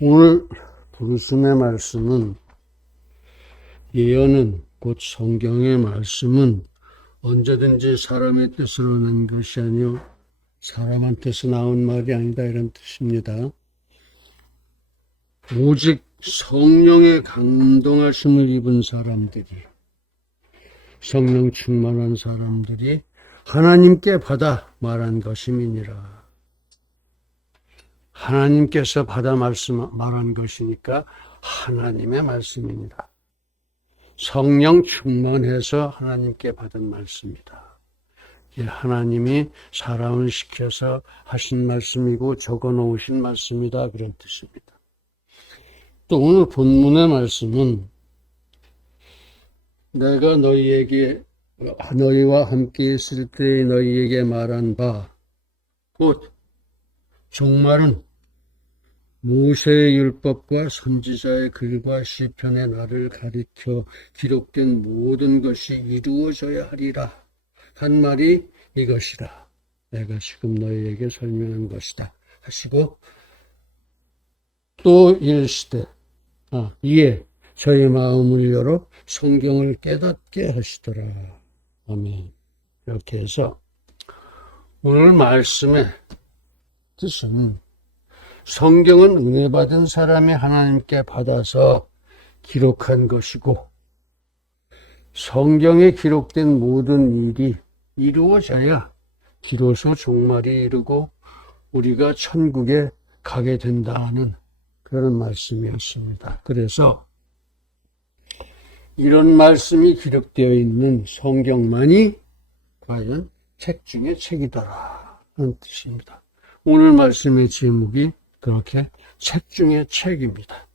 오늘 부르심의 말씀은 예언은 곧 성경의 말씀은 언제든지 사람의 뜻으로 난 것이 아니요 사람한테서 나온 말이 아니다 이런 뜻입니다. 오직 성령의 감동하심을 입은 사람들이 성령 충만한 사람들이 하나님께 받아 말한 것임이니라. 하나님께서 받아 말한 것이니까 하나님의 말씀입니다. 성령 충만해서 하나님께 받은 말씀이다. 하나님이 사람을 시켜서 하신 말씀이고 적어 놓으신 말씀이다 그런 뜻입니다. 또 오늘 본문의 말씀은 내가 너희와 함께 있을 때 너희에게 말한 바 곧 종말은 모세의 율법과 선지자의 글과 시편의 나를 가리켜 기록된 모든 것이 이루어져야 하리라 한 말이 이것이라. 내가 지금 너희에게 설명한 것이다 하시고 또 이르시되 이에 저희 마음을 열어 성경을 깨닫게 하시더라. 아멘. 이렇게 해서 오늘 말씀의 뜻은 성경은 은혜 받은 사람이 하나님께 받아서 기록한 것이고 성경에 기록된 모든 일이 이루어져야 비로소 종말이 이르고 우리가 천국에 가게 된다는 그런 말씀이었습니다. 그래서 이런 말씀이 기록되어 있는 성경만이 과연 책 중에 책이더라 하는 뜻입니다. 오늘 말씀의 제목이 그렇게 책 중에 책입니다.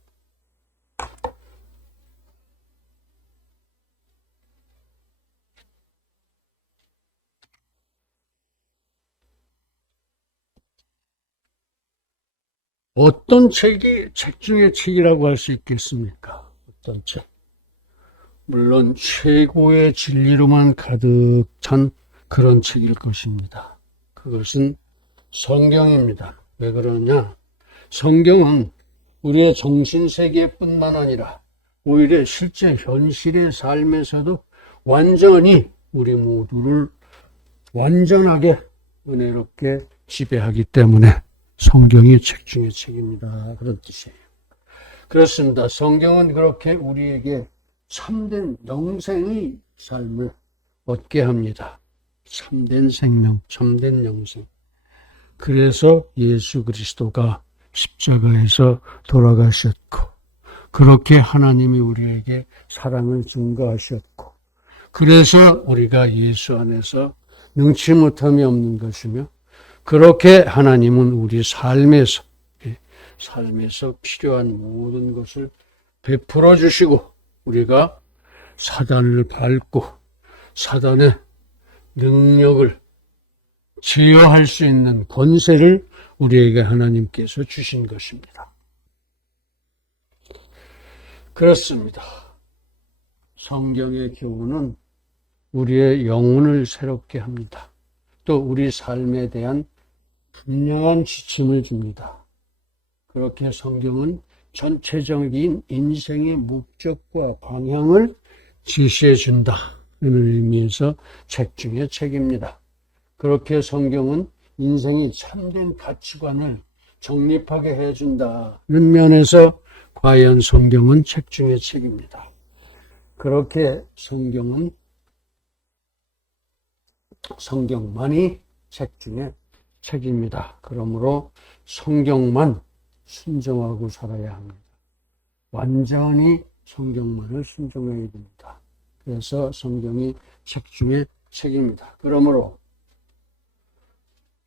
어떤 책이 책 중에 책이라고 할 수 있겠습니까? 어떤 책? 물론 최고의 진리로만 가득 찬 그런 책일 것입니다. 그것은 성경입니다. 왜 그러냐? 성경은 우리의 정신세계뿐만 아니라 오히려 실제 현실의 삶에서도 완전히 우리 모두를 완전하게 은혜롭게 지배하기 때문에 성경이 책 중에 책입니다. 그런 뜻이에요. 그렇습니다. 성경은 그렇게 우리에게 참된 영생의 삶을 얻게 합니다. 참된 생명, 참된 영생. 그래서 예수 그리스도가 십자가에서 돌아가셨고 그렇게 하나님이 우리에게 사랑을 증거하셨고 그래서 우리가 예수 안에서 능치 못함이 없는 것이며 그렇게 하나님은 우리 삶에서 필요한 모든 것을 베풀어 주시고 우리가 사단을 밟고 사단의 능력을 제어할 수 있는 권세를 우리에게 하나님께서 주신 것입니다. 그렇습니다. 성경의 교훈은 우리의 영혼을 새롭게 합니다. 또 우리 삶에 대한 분명한 지침을 줍니다. 그렇게 성경은 전체적인 인생의 목적과 방향을 지시해 준다. 이런 의미에서 책 중에 책입니다. 그렇게 성경은 인생이 참된 가치관을 정립하게 해준다는 면에서 과연 성경은 책 중에 책입니다. 그렇게 성경만이 책 중에 책입니다. 그러므로 성경만 순종하고 살아야 합니다. 완전히 성경만을 순종해야 됩니다. 그래서 성경이 책 중에 책입니다. 그러므로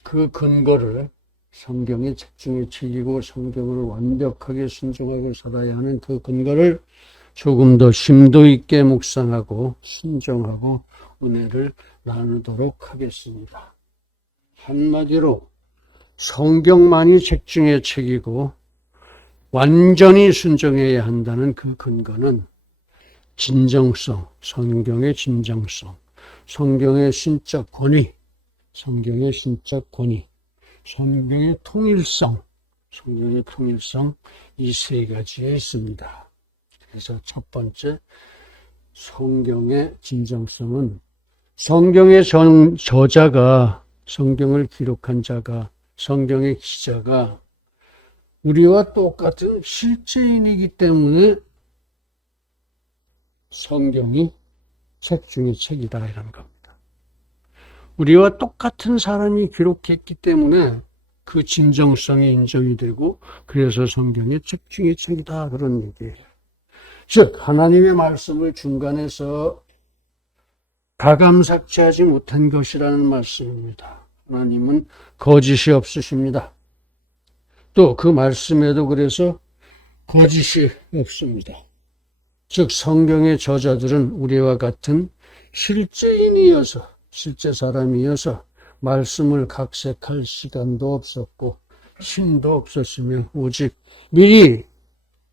그 근거를 성경이 책 중에 책이고 성경을 완벽하게 순종하고 살아야 하는 그 근거를 조금 더 심도 있게 묵상하고 순종하고 은혜를 나누도록 하겠습니다. 한마디로 성경만이 책 중에 책이고 완전히 순종해야 한다는 그 근거는 진정성, 성경의 진정성, 성경의 신적 권위, 성경의 통일성, 성경의 통일성 이 세 가지에 있습니다. 그래서 첫 번째, 성경의 진정성은 성경의 저자가, 성경을 기록한 자가, 성경의 기자가 우리와 똑같은 실제인이기 때문에 성경이 책 중에 책이다 이런 겁니다. 우리와 똑같은 사람이 기록했기 때문에 그 진정성이 인정이 되고 그래서 성경이 책 중에 책이다 그런 얘기예요. 즉 하나님의 말씀을 중간에서 가감삭제하지 못한 것이라는 말씀입니다. 하나님은 거짓이 없으십니다. 또 그 말씀에도 그래서 거짓이 없습니다. 즉 성경의 저자들은 우리와 같은 실제인이어서, 실제 사람이어서 말씀을 각색할 시간도 없었고 힘도 없었으며 오직 미리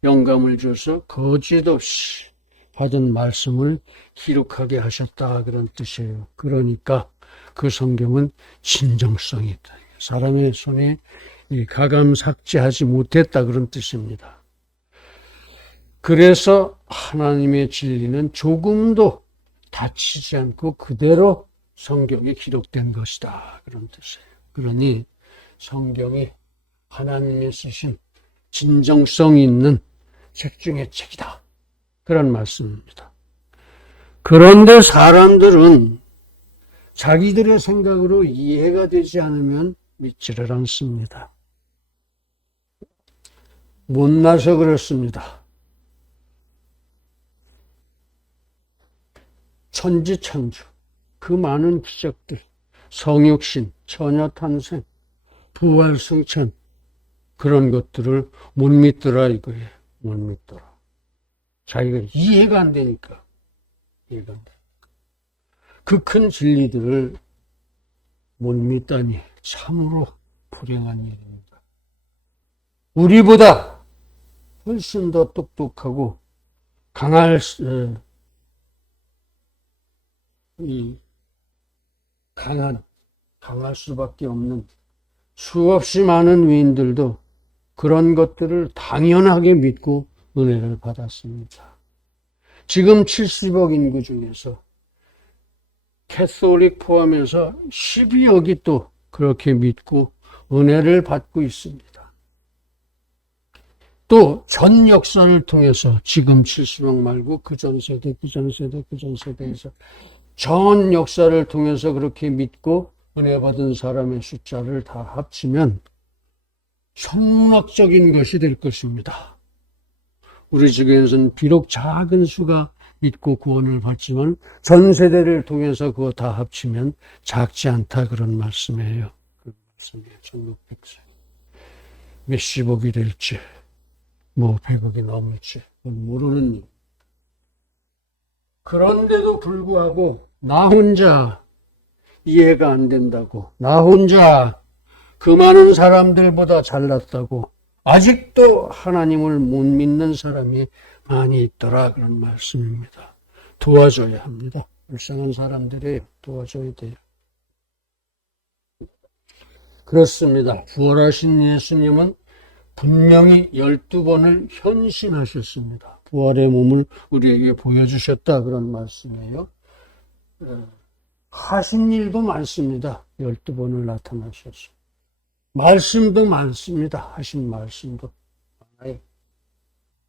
영감을 줘서 거짓 없이 받은 말씀을 기록하게 하셨다 그런 뜻이에요. 그러니까 그 성경은 진정성이 있다. 사람의 손에 가감 삭제하지 못했다 그런 뜻입니다. 그래서 하나님의 진리는 조금도 다치지 않고 그대로 성경에 기록된 것이다 그런 뜻이에요. 그러니 성경이 하나님이 쓰신 진정성 있는 책 중에 책이다 그런 말씀입니다. 그런데 사람들은 자기들의 생각으로 이해가 되지 않으면 믿지를 않습니다. 못나서 그렇습니다. 천지창조, 그 많은 기적들, 성육신, 처녀탄생, 부활승천 그런 것들을 못 믿더라 이거예요. 못 믿더라. 자기가 이해가 안 되니까. 이해가 안 되니까. 그 큰 진리들을 못 믿다니 참으로 불행한 일입니다. 우리보다 훨씬 더 똑똑하고 강할 수밖에 없는 수없이 많은 위인들도 그런 것들을 당연하게 믿고 은혜를 받았습니다. 지금 70억 인구 중에서 캐톨릭 포함해서 12억이 또 그렇게 믿고 은혜를 받고 있습니다. 또 전 역사를 통해서 지금 70억 말고 그전 세대에서 전 역사를 통해서 그렇게 믿고 은혜 받은 사람의 숫자를 다 합치면 천문학적인 것이 될 것입니다. 우리 중에서는 비록 작은 수가 믿고 구원을 받지만 전 세대를 통해서 그거 다 합치면 작지 않다 그런 말씀이에요. 그 말씀이에요. 1600세. 몇십억이 될지 뭐 100억이 넘을지 모르는 일. 그런데도 불구하고 나 혼자 이해가 안 된다고, 나 혼자 그 많은 사람들보다 잘났다고 아직도 하나님을 못 믿는 사람이 많이 있더라 그런 말씀입니다. 도와줘야 합니다. 불쌍한 사람들이 도와줘야 돼요. 그렇습니다. 부활하신 예수님은 분명히 12번을 현신하셨습니다. 부활의 몸을 우리에게 보여주셨다 그런 말씀이에요. 하신 일도 많습니다. 12번을 나타나셨어요. 말씀도 많습니다. 하신 말씀도 많아요.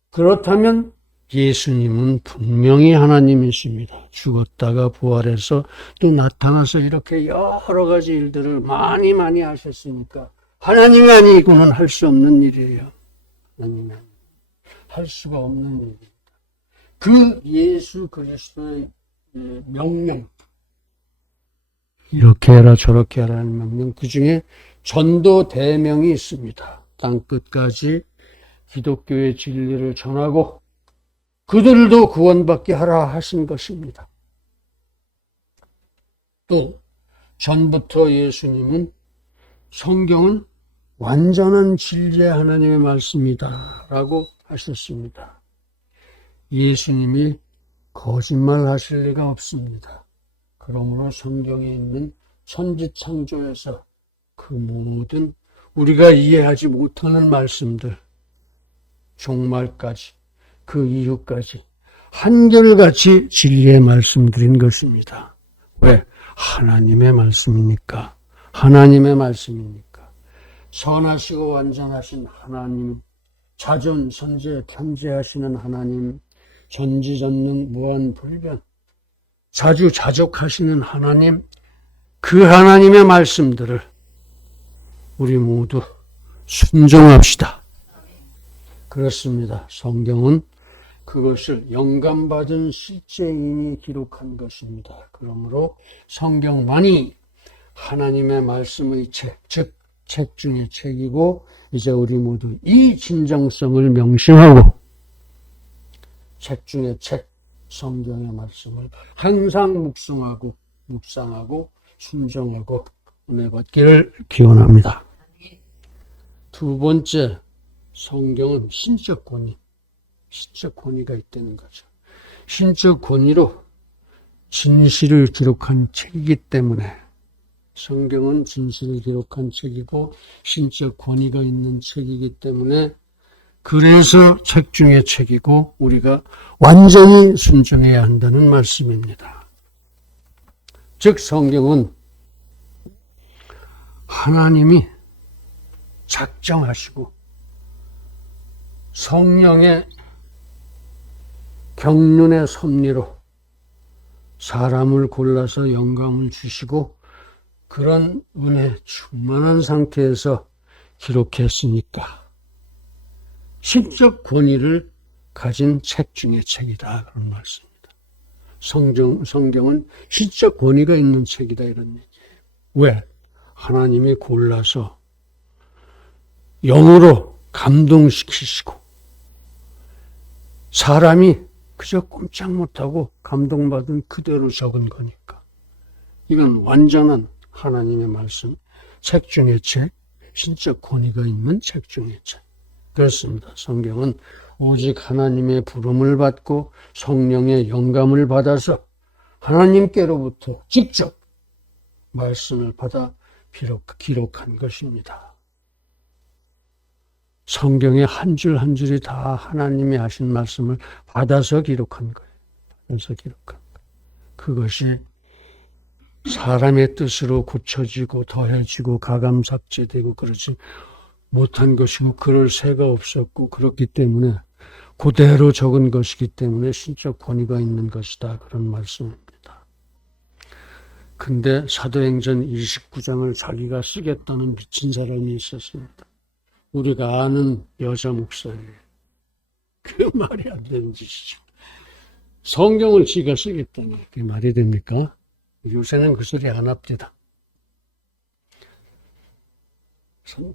그렇다면 예수님은 분명히 하나님이십니다. 죽었다가 부활해서 또 나타나서 이렇게 여러 가지 일들을 많이 하셨으니까 하나님이 아니고는 할 수 없는 일이에요. 하나님이 아니고 할 수가 없는 일입니다. 그 예수 그리스도의 명령, 이렇게 해라 저렇게 하라는 명령, 그 중에 전도 대명이 있습니다. 땅끝까지 기독교의 진리를 전하고 그들도 구원받게 하라 하신 것입니다. 또 전부터 예수님은 성경은 완전한 진리의 하나님의 말씀이다 라고 하셨습니다. 예수님이 거짓말 하실 리가 없습니다. 그러므로 성경에 있는 천지창조에서 그 모든 우리가 이해하지 못하는 말씀들, 종말까지, 그 이후까지 한결같이 진리의 말씀드린 것입니다. 왜? 하나님의 말씀이니까. 하나님의 말씀이니까. 선하시고 완전하신 하나님, 자존, 선제, 편재하시는 하나님, 전지전능, 무한불변, 자주자족하시는 하나님, 그 하나님의 말씀들을 우리 모두 순종합시다. 그렇습니다. 성경은 그것을 영감받은 실제인이 기록한 것입니다. 그러므로 성경만이 하나님의 말씀의 책, 즉 책 중의 책이고, 이제 우리 모두 이 진정성을 명심하고 책 중의 책, 성경의 말씀을 항상 묵상하고 순종하고 은혜 받기를 기원합니다. 두 번째, 성경은 신적 권위가 있다는 거죠. 신적 권위로 진실을 기록한 책이기 때문에, 성경은 진실을 기록한 책이고 신적 권위가 있는 책이기 때문에, 그래서 책 중의 책이고 우리가 완전히 순종해야 한다는 말씀입니다. 즉 성경은 하나님이 작정하시고 성령의 경륜의 섭리로 사람을 골라서 영감을 주시고 그런 은혜 충만한 상태에서 기록했으니까 신적 권위를 가진 책 중의 책이다, 그런 말씀입니다. 성경은 신적 권위가 있는 책이다, 이런 얘기예요. 왜? 하나님이 골라서 영으로 감동시키시고 사람이 그저 꼼짝 못하고 감동받은 그대로 적은 거니까. 이건 완전한 하나님의 말씀, 책 중의 책, 신적 권위가 있는 책 중의 책. 그렇습니다. 성경은 오직 하나님의 부름을 받고 성령의 영감을 받아서 하나님께로부터 직접 말씀을 받아 기록한 것입니다. 성경의 한 줄 한 줄이 다 하나님이 하신 말씀을 받아서 기록한 거예요. 받아서 기록한 거예요. 그것이 사람의 뜻으로 고쳐지고 더해지고 가감 삭제되고 그러지 못한 것이고 그럴 새가 없었고, 그렇기 때문에 그대로 적은 것이기 때문에 신적 권위가 있는 것이다, 그런 말씀입니다. 근데 사도행전 29장을 자기가 쓰겠다는 미친 사람이 있었습니다. 우리가 아는 여자 목사예요. 그 말이 안 되는 짓이죠. 성경을 지가 쓰겠다니 그게 말이 됩니까? 요새는 그 소리 안 합니다.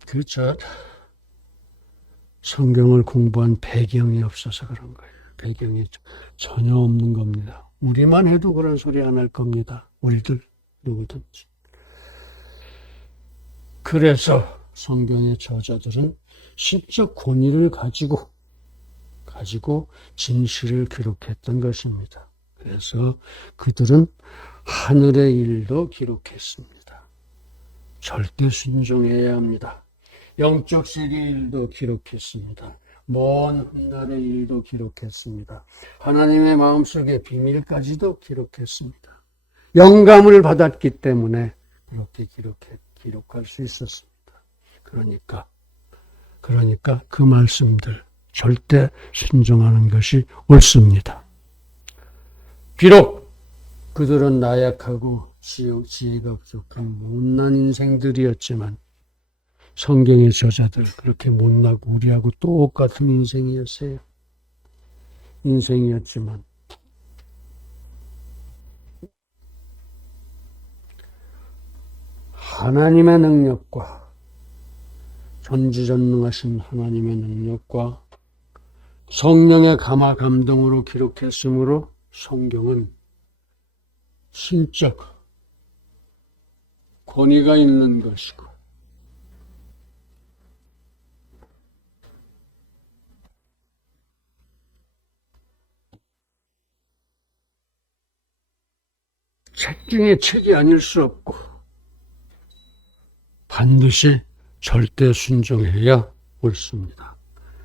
그렇죠. 성경을 공부한 배경이 없어서 그런 거예요. 배경이 전혀 없는 겁니다. 우리만 해도 그런 소리 안 할 겁니다. 우리들 누구든지. 그래서 성경의 저자들은 신적 권위를 가지고 진실을 기록했던 것입니다. 그래서 그들은 하늘의 일도 기록했습니다. 절대 순종해야 합니다. 영적 세계의 일도 기록했습니다. 먼 훗날의 일도 기록했습니다. 하나님의 마음속의 비밀까지도 기록했습니다. 영감을 받았기 때문에 그렇게 기록할 수 있었습니다. 그러니까 그 말씀들 절대 순종하는 것이 옳습니다. 비록 그들은 나약하고 지혜가 부족한 못난 인생들이었지만, 성경의 저자들 그렇게 못나고 우리하고 똑같은 인생이었지만 하나님의 능력과 전지전능하신 하나님의 능력과 성령의 감동으로 기록했으므로 성경은 신적 권위가 있는 것이고 책 중에 책이 아닐 수 없고 반드시 절대 순종해야 옳습니다.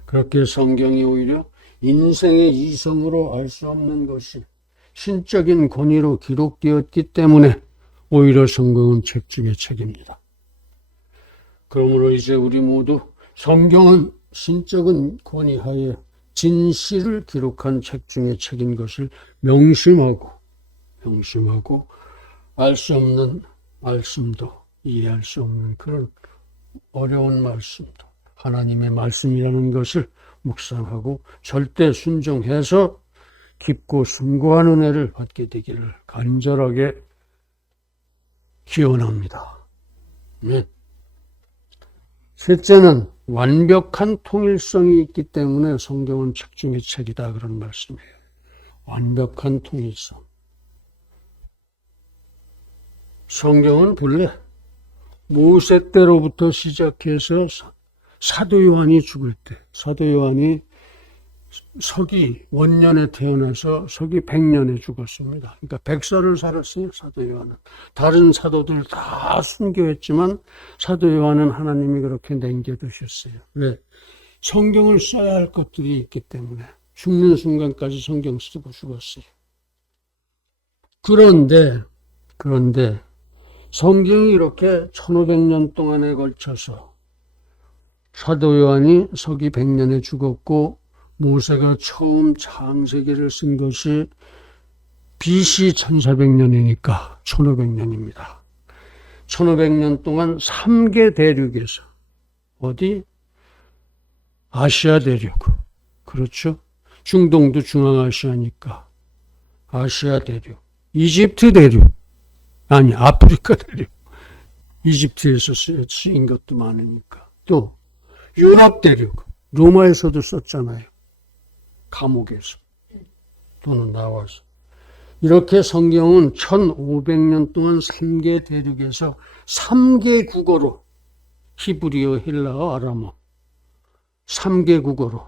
그렇게 성경이 오히려 인생의 이성으로 알 수 없는 것이 신적인 권위로 기록되었기 때문에 오히려 성경은 책 중의 책입니다. 그러므로 이제 우리 모두 성경은 신적인 권위하에 진실을 기록한 책 중의 책인 것을 명심하고 알 수 없는 말씀도 이해할 수 없는 그런 어려운 말씀도 하나님의 말씀이라는 것을 묵상하고 절대 순종해서 깊고 숭고한 은혜를 받게 되기를 간절하게 기원합니다. 네. 셋째는 완벽한 통일성이 있기 때문에 성경은 책 중의 책이다 그런 말씀이에요. 완벽한 통일성. 성경은 본래 모세 때로부터 시작해서 사도 요한이 죽을 때, 사도 요한이 서기 원년에 태어나서 서기 100년에 죽었습니다. 그러니까 100살을 살았어요, 사도 요한은. 다른 사도들 다 순교했지만 사도 요한은 하나님이 그렇게 남겨두셨어요. 왜? 성경을 써야 할 것들이 있기 때문에 죽는 순간까지 성경 쓰고 죽었어요. 그런데 성경이 이렇게 1500년 동안에 걸쳐서 사도 요한이 서기 100년에 죽었고 모세가 처음 창세기를 쓴 것이 BC 1400년이니까 1500년입니다. 1500년 동안 3개 대륙에서 어디? 아시아 대륙. 그렇죠? 중동도 중앙아시아니까 아시아 대륙. 이집트 대륙. 아니, 아프리카 대륙. 이집트에서 쓰인 것도 많으니까. 또 유럽 대륙. 로마에서도 썼잖아요. 감옥에서 또는 나와서. 이렇게 성경은 1500년 동안 3개 대륙에서 3개 국어로 히브리어, 헬라어, 아람어 3개 국어로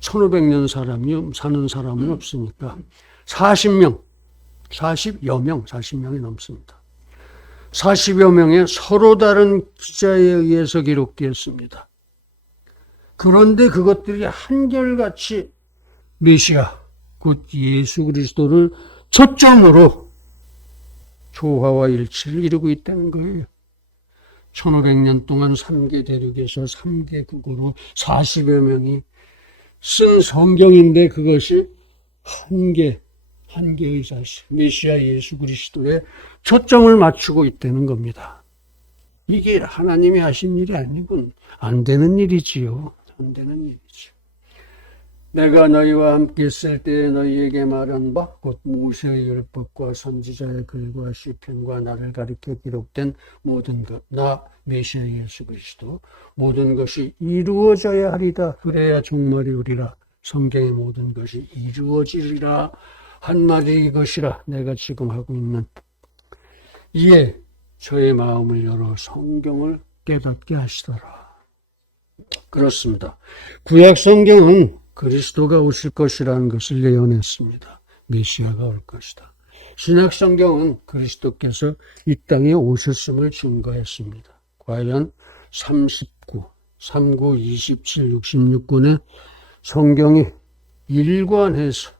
1500년 사람이 사는 사람은 없으니까 40명, 40명이 넘습니다. 40여 명의 서로 다른 기자에 의해서 기록되었습니다. 그런데 그것들이 한결같이 메시아, 곧 예수 그리스도를 초점으로 조화와 일치를 이루고 있다는 거예요. 1500년 동안 3개 대륙에서 3개 국어로 40여 명이 쓴 성경인데 그것이 한 개의 자식, 메시아 예수 그리스도에 초점을 맞추고 있다는 겁니다. 이게 하나님이 하신 일이 아니군. 안 되는 일이지요. 안 되는 일이죠. 내가 너희와 함께 있을 때에 너희에게 말한 바 곧 모세의 율법과 선지자의 글과 시편과 나를 가리켜 기록된 모든 것, 나 메시아 예수 그리스도 모든 것이 이루어져야 하리다. 그래야 종말이 오리라. 성경의 모든 것이 이루어지리라 한 말이 이것이라. 내가 지금 하고 있는 이에 저의 마음을 열어 성경을 깨닫게 하시더라. 그렇습니다. 구약 성경은 그리스도가 오실 것이라는 것을 예언했습니다. 메시아가 올 것이다. 신약 성경은 그리스도께서 이 땅에 오셨음을 증거했습니다. 과연 39, 27, 66권의 성경이 일관해서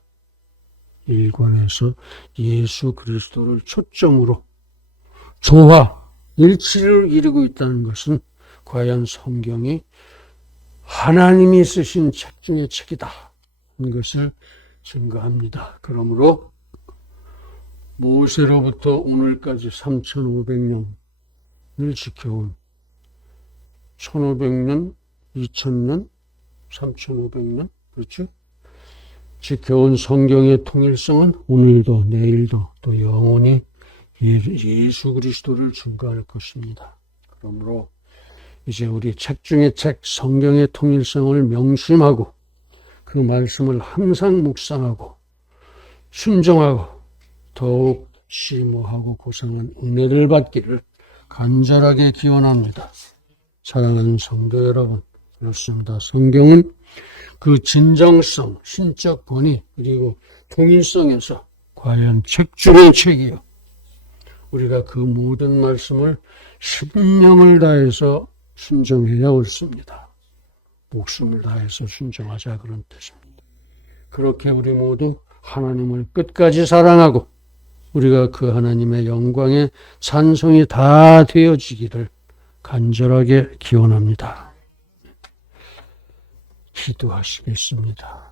예수 그리스도를 초점으로 조화, 일치를 이루고 있다는 것은 과연 성경이 하나님이 쓰신 책 중의 책이다 하는 것을 증거합니다. 그러므로 모세로부터 오늘까지 3500년을 지켜온 1500년, 2000년, 3500년, 그렇죠? 지켜온 성경의 통일성은 오늘도 내일도 또 영원히 예수 그리스도를 증거할 것입니다. 그러므로 이제 우리 책 중의 책, 성경의 통일성을 명심하고 그 말씀을 항상 묵상하고 순종하고 더욱 심오하고 고상한 은혜를 받기를 간절하게 기원합니다. 사랑하는 성도 여러분, 그렇습니다. 성경은 그 진정성, 신적 권위 그리고 통일성에서 과연 책 중의 책이요 우리가 그 모든 말씀을 신명을 다해서 순종해야 옳습니다. 목숨을 다해서 순종하자 그런 뜻입니다. 그렇게 우리 모두 하나님을 끝까지 사랑하고 우리가 그 하나님의 영광에 찬송이 다 되어지기를 간절하게 기원합니다. 기도하시겠습니다.